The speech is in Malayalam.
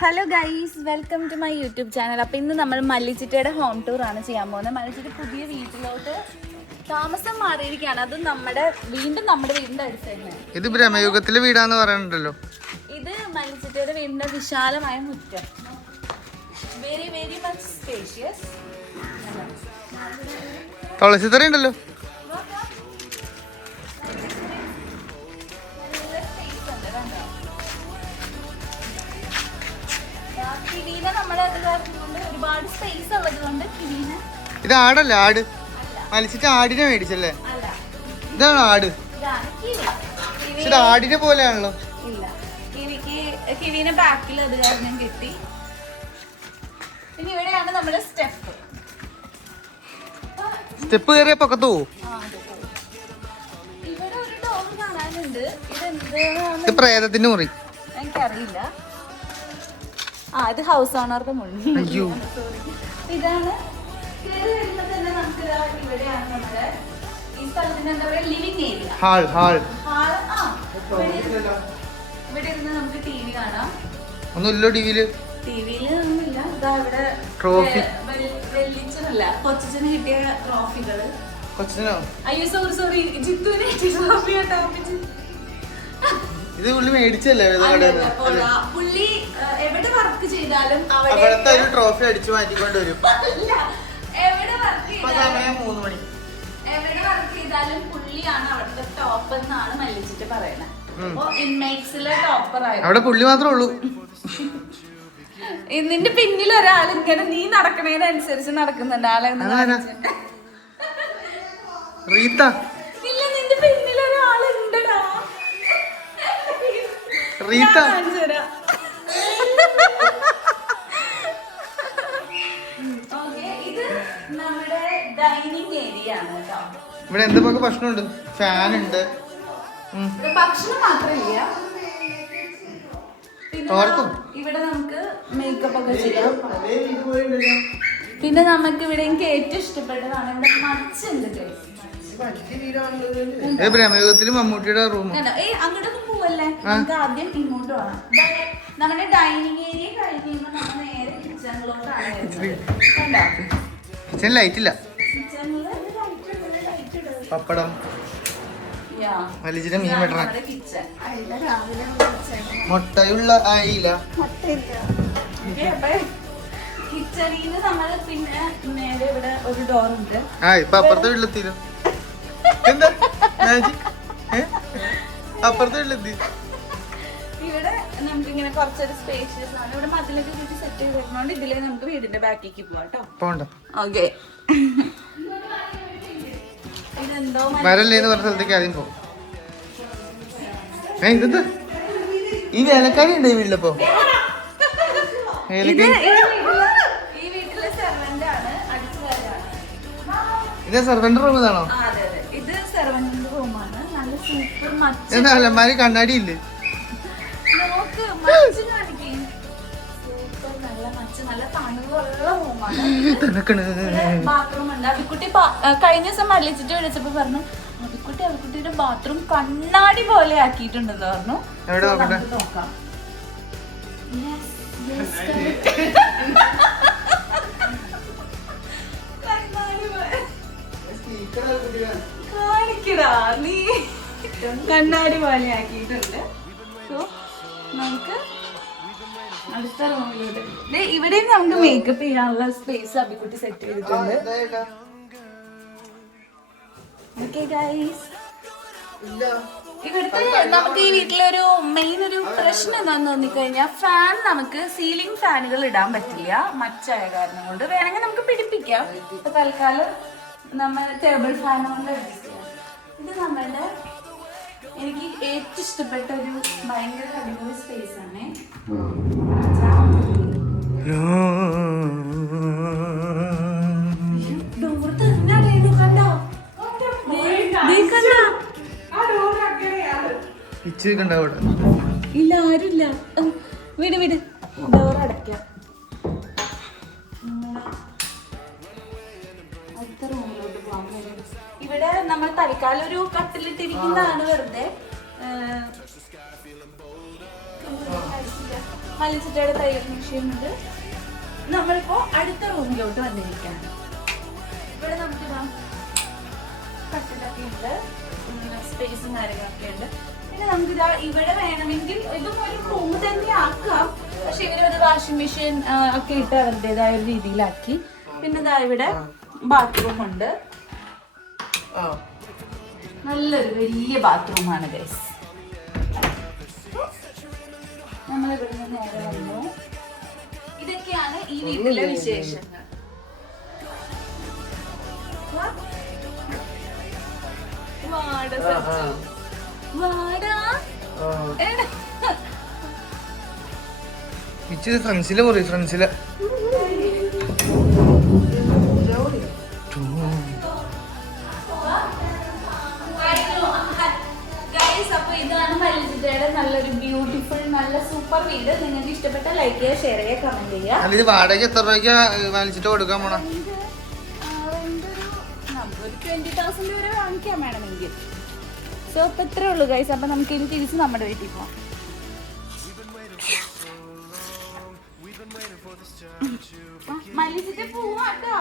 Hello guys welcome to my YouTube channel അപ്പോൾ ഇന്ന് നമ്മൾ മല്ലിച്ചിട്ടയുടെ ഹോം ടൂർ ആണ് ചെയ്യാൻ പോകുന്നത്. മല്ലിച്ചിട്ട് പുതിയ വീട്ടിലോട്ട് താമസം മാറിയിരിക്കുകയാണ്. അത് നമ്മുടെ വീണ്ടും നമ്മുടെ വീടിന്റെ അടുത്ത് ഇത് ബ്രഹ്മയുഗത്തിലെ വീടാന്ന് പറയുന്നുണ്ടല്ലോ. ഇത് മല്ലിച്ചിട്ടയുടെ വീടിന്റെ വിശാലമായ മുറ്റം. വെരി വെരി മച്ച് സ്പേഷ്യസ് തുളസിത്തറ ഉണ്ടല്ലോ. ഒരുപാട് സ്പേസ് ഉള്ളത് കൊണ്ട് ഇത് ആടല്ല ആട്? മലിച്ചിട്ട് ആടിനെ മേടിച്ചല്ലേ? ഇതാണ് ആട്? ഇത് ആടിനെ പോലെയാണല്ലോ. ഇല്ല. കിവിക്ക് കിവിനെ ബാക്കിൽ അത് കാരണം കിട്ടി. പിന്നെ ഇവിടെയാണ് നമ്മുടെ സ്റ്റെപ്പ് സ്റ്റെപ്പ് കയറിയ പൊക്കത്ത് ഇത് പ്രേതത്തിന്റെ മുറി. എനിക്കറിയില്ല. ആ ഇത് ഹൗസ് ഓണറുടെ മുന്നിൽ. അയ്യോ. ഇതാണ് കേറി വരുമ്പോ തന്നെ നമുക്ക് ഇവിടെയാണ് നമ്മുടെ ഈ സ്ഥലത്തിന്റെ എന്താ ലിവിങ് ഏരിയ ഹാൾ ഹാൾ ആ ഇവിടെ ഇരുന്ന് നമുക്ക് ടി വി കാണാം ഒന്നുമില്ലോ ടിവിയിൽ ടിവിയിൽ ഒന്നുമില്ല. ഇതാ ഇവിടെ ട്രോഫി വെല്ലിച്ചനല്ല കൊച്ചന് കിട്ടിയ ട്രോഫികൾ കൊച്ചിനോ അയ്യോ സോറി സോറി ജിത്തുവിന് കിട്ടിയ ട്രോഫി കേട്ടോ. ഇത് പുള്ളി മേടിച്ചല്ലേ. പുള്ളി എവിടെ വർക്ക് ചെയ്താലും അവിടെ അവിടുത്തെ ഒരു ട്രോഫി അടിച്ചു മാറ്റിക്കൊണ്ട് വരും. എവിടെ വർക്ക് സമയം മൂന്ന് മണി. എവിടെ വർക്ക് ചെയ്താലും പുള്ളിയാണ് അവിടുത്തെ ടോപ്പ് എന്നാണ് മല്ലിച്ചിട്ട് പറയുന്നത് അവിടെ പുള്ളി മാത്രമേ ഉള്ളൂ. നിന്റെ പിന്നിൽ ഒരാൾ ഇങ്ങനെ നീ നടക്കണേനനുസരിച്ച് നടക്കുന്നുണ്ട്. ആളെ? റീത്ത. കേട്ടോ. ഇവിടെ എന്തൊക്കെ ഭക്ഷണമുണ്ട്? ഫാൻ ഉണ്ട് ഭക്ഷണം മാത്രമില്ല. ഇവിടെ നമുക്ക് മേക്കപ്പ് ഒക്കെ ചെയ്യാം. പിന്നെ നമുക്ക് ഇവിടെ എനിക്ക് ഏറ്റവും ഇഷ്ടപ്പെട്ടതാണ് ഇവിടെ മച്ചുണ്ട് ബ്രഹ്മയുഗത്തിൽ മമ്മൂട്ടിയുടെ റൂം കണ്ടോ? ഏയ് അങ്ങോട്ടൊന്നും പോവല്ലേ? നമുക്ക് ആദ്യം ഇങ്ങോട്ട് വേണം നമ്മുടെ ഡൈനിങ് ഏരിയ കഴിഞ്ഞ് കഴിയുമ്പോൾ നമ്മൾ നേരെ കിച്ചണിലോട്ടാണ് വരുന്നത്. കണ്ടോ? കിച്ചൺ ലൈറ്റ് ഇല്ല. പപ്പടം. വലിച്ചിട്ട് മീൻ വെട്ടണം. മുട്ടയുള്ള അയില. കിച്ചണിൽ നമ്മൾ പിന്നെ നേരെ ഇവിടെ ഒരു ഡോർ ഉണ്ട്. ആ ഇപ്പൊ അപ്പുറത്തെ വീട്ടിലെത്തിയില്ലോ. എന്താ? അപ്പുറത്തെ വീട്ടിലെത്തി. ഇവിടെ നമുക്ക് ഇങ്ങനെ കുറച്ചൊരു സ്പേഷ്യസ് ആണ് ഇവിടെ മതിലൊക്കെ സെറ്റ് ഇതിലേ നമുക്ക് വീടിന്റെ ബാക്കിലേക്ക് പോണ്ട. ഓക്കെ ഇതെന്തോ പറഞ്ഞ സ്ഥലത്തേക്ക് ആദ്യം പോകും ഏ ഇതെന്താ? ഈ വേലക്കാരി ഉണ്ട് ഈ വീട്ടിലപ്പോ? ഇത് ഇത് സെർവന്റ് റൂം ഇതാണോ? ആ അതെ അതെ. ഇത് സെർവന്റ് റൂമാണ് നല്ല സൂപ്പർ മച്ച്. എന്താ അലമാരി കണ്ണാടി ഇല്ലേ നോക്ക് മച്ച് കാണിക്കേ. സൂപ്പർ നല്ല മച്ച്. നല്ല തണുവുള്ള റൂമാണ് തണുക്കണ്. ബാത്റൂം ഉണ്ട്. അബിക്കുട്ടി കഴിഞ്ഞ ദിവസം മല്ലിച്ചിട്ട് വിളിച്ചപ്പോ പറഞ്ഞു അബിക്കുട്ടി അബിക്കുട്ടിയുടെ ബാത്റൂം കണ്ണാടി പോലെ ആക്കിയിട്ടുണ്ടെന്ന് പറഞ്ഞു. നോക്കാം. കണ്ണാടി പോലെ ആക്കിയിട്ടുണ്ട് സോ നമുക്ക് അടുത്ത റൂമിലോട്ട്. ഇവിടെ നമുക്ക് മേക്കപ്പ് ചെയ്യാനുള്ള സ്പേസ് അബിക്കുട്ടി സെറ്റ് ചെയ്തിട്ടുണ്ട്. ഓക്കെ ഗൈസ് ഇവിടുത്തെ നമുക്ക് ഈ വീട്ടിലൊരു മെയിൻ ഒരു പ്രശ്നം എന്താന്ന് തോന്നിക്കഴിഞ്ഞാൽ ഫാൻ നമുക്ക് സീലിംഗ് ഫാനുകൾ ഇടാൻ പറ്റില്ല. മച്ചായ കാരണം കൊണ്ട് വേണമെങ്കിൽ നമുക്ക് പിടിപ്പിക്കാം. ഇപ്പൊ തൽക്കാലം നമ്മൾ ടേബിൾ ഫാൻ കൊണ്ട് ഇത് നമ്മളുടെ എനിക്ക് ഏറ്റവും ഇഷ്ടപ്പെട്ട ഒരു ഭയങ്കര അടിപൊളി സ്പേസ് ആണ്. ഡോർ തന്നെ അടയുന്നു കണ്ടോ? ദേ കണ്ടോ പിച്ച് വെക്കണ്ടാവും ഇവിടെ. ഇല്ല ആരുമില്ല. വിട് വിട്. ഡോർ തൽക്കാലം ഒരു കട്ടിലിട്ടിരിക്കുന്നതാണ് വെറുതെ. മലിച്ചിട്ടയുടെ തയ്യൽ മെഷീൻ ഉണ്ട് നമ്മളിപ്പോ അടുത്ത റൂമിലോട്ട് വന്നിരിക്കുകയാണ്. ഇവിടെ നമുക്ക് കട്ടിലൊക്കെ ഉണ്ട് സ്പേസും കാര്യങ്ങളൊക്കെ ഉണ്ട്. പിന്നെ നമുക്ക് ഇതാ ഇവിടെ വേണമെങ്കിൽ ഇതും ഒരു റൂം തന്നെ ആക്കാം. പക്ഷെ ഇവർ ഒരു വാഷിംഗ് മെഷീൻ ഒക്കെ ഇട്ട് അവരുടേതായ ഒരു രീതിയിലാക്കി. പിന്നെ ഇതാ ഇവിടെ ബാത്റൂം ഉണ്ട്. നല്ലൊരു വലിയ ബാത്റൂമാണ് ഗൈസ് നമ്മൾ ഇവിടെ നിന്ന് നേരെ വന്നു. ഇതൊക്കെയാണ് ഈ വീട്ടിലെ വിശേഷങ്ങൾ. ഫ്രണ്ട്സിലെ പറയും ഫ്രണ്ട്സിലെ ഇതാണ് നല്ലൊരു ബ്യൂട്ടിഫുൾ നല്ല സൂപ്പർ വീട്. നിങ്ങൾക്ക് ഇഷ്ടപ്പെട്ട ലൈക്ക് ചെയ്യുക ഷെയർ ചെയ്യുക കമന്റ് ചെയ്യുക. അല്ല ഇത് വാടക എത്ര രൂപയ്ക്ക് വാങ്ങിച്ചിട്ട് കൊടുക്കാൻ പോണം? ഒരു ട്വന്റി തൗസൻഡ് വരെ വാങ്ങിക്കാൻ വേണമെങ്കിൽ സോ അപ്പൊ ഇത്രേ ഉള്ളൂ ഗൈസ് അപ്പൊ നമുക്ക് ഇനി തിരിച്ച് നമ്മുടെ വീട്ടിൽ പോവാം. മല്ലിച്ചിട്ട് പോവാട്ടോ